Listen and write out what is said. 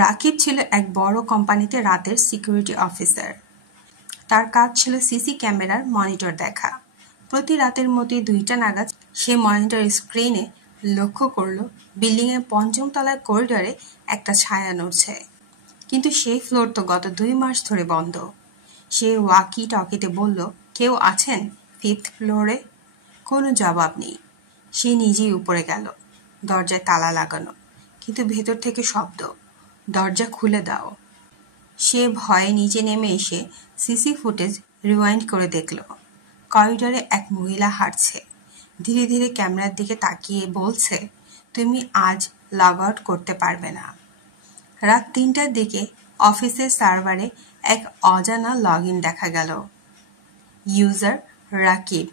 রাকিব ছিল এক বড় কোম্পানিতে রাতের সিকিউরিটি অফিসার। তার কাজ ছিল সিসি ক্যামেরার মনিটর দেখা। প্রতি রাতের মতোই 2টা নাগাদ সে মনিটর স্ক্রিনে লক্ষ্য করল বিল্ডিংয়ের 5ম তলার করিডরে একটা ছায়া নড়ছে। কিন্তু সেই ফ্লোর তো গত 2 মাস ধরে বন্ধ। সে ওয়াকি টকিতে বলল, কেউ আছেন 5th ফ্লোরে? কোনো জবাব নেই। সে নিজেই উপরে গেল। দরজায় তালা লাগানো, কিন্তু ভেতর থেকে শব্দ, দরজা খুলে দাও। সে ভয়ে নিচে নেমে এসে সিসি ফুটেজ রিওয়াইন্ড করে দেখল। করিডরে এক মহিলা হাঁটছে, ধীরে ধীরে ক্যামেরার দিকে তাকিয়ে বলছে, তুমি আজ লগ আউট করতে পারবে না। রাত 3টার দিকে অফিসের সার্ভারে এক অজানা লগ ইন দেখা গেল। ইউজার রাকিব।